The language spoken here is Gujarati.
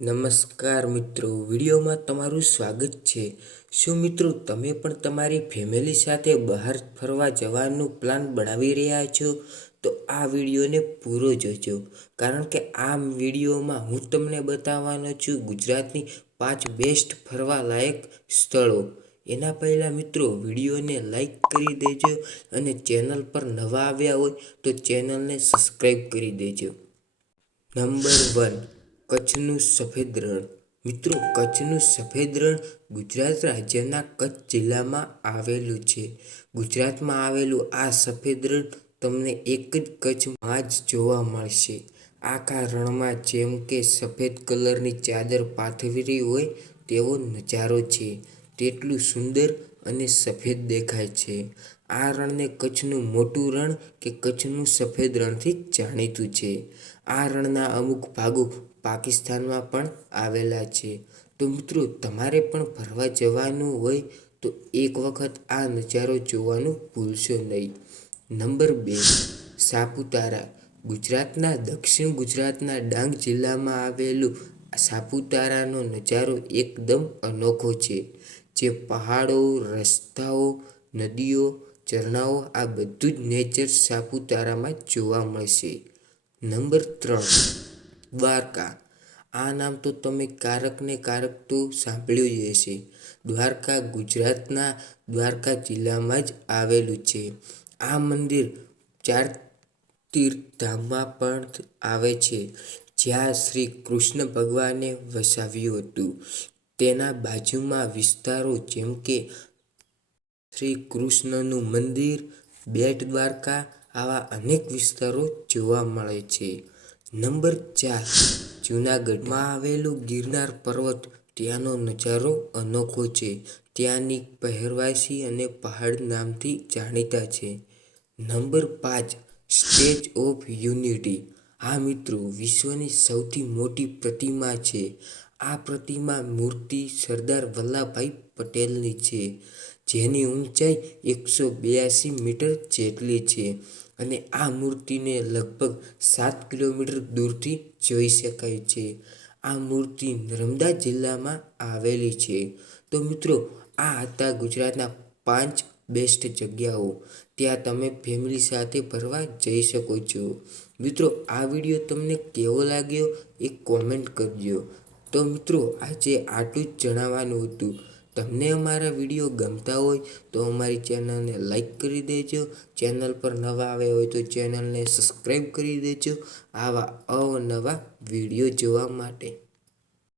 નમસ્કાર મિત્રો, વિડીયોમાં તમારું સ્વાગત છે. શું મિત્રો, તમે પણ તમારી ફેમિલી સાથે બહાર ફરવા જવાનું પ્લાન બનાવી રહ્યા છો? તો આ વિડીયોને પૂરો જોજો. કારણ કે આ વિડીયોમાં હું તમને બતાવવાનો છું ગુજરાતની પાંચ બેસ્ટ ફરવા લાયક સ્થળો. એના પહેલાં મિત્રો, વિડીયોને લાઈક કરી દેજો અને ચેનલ પર નવા આવ્યા હોય તો ચેનલને સબસ્ક્રાઈબ કરી દેજો. નંબર વન કચ્છનું સફેદ રણ. મિત્રો, કચ્છનું સફેદ રણ ગુજરાત રાજ્યના કચ્છ જિલ્લામાં આવેલું છે. ગુજરાતમાં આવેલું આ સફેદ રણ તમને એક જ કચ્છમાં જ જોવા મળશે. આખા રણમાં જેમ કે સફેદ કલરની ચાદર પાથરી હોય તેવો નજારો છે. તેટલું સુંદર અને સફેદ દેખાય છે. આ રણને કચ્છનું મોટું રણ કે કચ્છનું સફેદ રણથી જાણીતું છે. આ રણના અમુક ભાગો પાકિસ્તાનમાં પણ આવેલા છે. તો મિત્રો, તમારે પણ ફરવા જવાનું હોય તો એક વખત આ નજારો જોવાનું ભૂલશો નહીં. નંબર બે, સાપુતારા. ગુજરાતના, દક્ષિણ ગુજરાતના ડાંગ જિલ્લામાં આવેલું સાપુતારાનો નજારો એકદમ અનોખો છે. જે પહાડો, રસ્તાઓ, નદીઓ, ઝરણાઓ, આ બધું જ નેચર સાપુતારામાં જોવા મળશે. નંબર ત્રણ, દ્વારકા. આ નામ તો તમે કારક ને કારક તો સાંભળ્યું જ હશે. દ્વારકા ગુજરાતના દ્વારકા જિલ્લામાં જ આવેલું છે. આ મંદિર ચાર તીર્થધામમાં પણ આવે છે. જ્યાં શ્રી કૃષ્ણ ભગવાને વસાવ્યું હતું. તેના બાજુમાં વિસ્તારો જેમ કે શ્રી કૃષ્ણનું મંદિર, બેટ દ્વારકા આવા અનેક વિસ્તારો જોવા મળે છે. નંબર ચાર, જૂનાગઢમાં આવેલું ગિરનાર પર્વત. ત્યાંનો નજારો અનોખો છે. ત્યાંની પહેરવાસી અને પહાડ નામથી જાણીતા છે. નંબર પાંચ સ્ટેચ ઓફ યુનિટી. આ મિત્રો વિશ્વની સૌથી મોટી પ્રતિમા છે. આ પ્રતિમા મૂર્તિ સરદાર વલ્લભભાઈ પટેલની છે, જેની ઊંચાઈ એકસો બ્યાસી મીટર જેટલી છે અને આ મૂર્તિને લગભગ સાત કિલોમીટર દૂરથી જોઈ શકાય છે. આ મૂર્તિ નર્મદા જિલ્લામાં આવેલી છે. તો મિત્રો, આ હતા ગુજરાતના પાંચ બેસ્ટ જગ્યાઓ. ત્યાં તમે ફેમિલી સાથે ફરવા જઈ શકો છો. મિત્રો, આ વીડિયો તમને કેવો લાગ્યો એ કોમેન્ટ કરજો. તો મિત્રો, આજે આટલું જ જણાવવાનું હતું. તમને અમારા વીડિયો ગમતા હોય તો અમારી ચેનલને લાઈક કરી દેજો. ચેનલ પર નવા આવ્યા હોય તો ચેનલને સબસ્ક્રાઈબ કરી દેજો. આવા અવનવા વીડિયો જોવા માટે.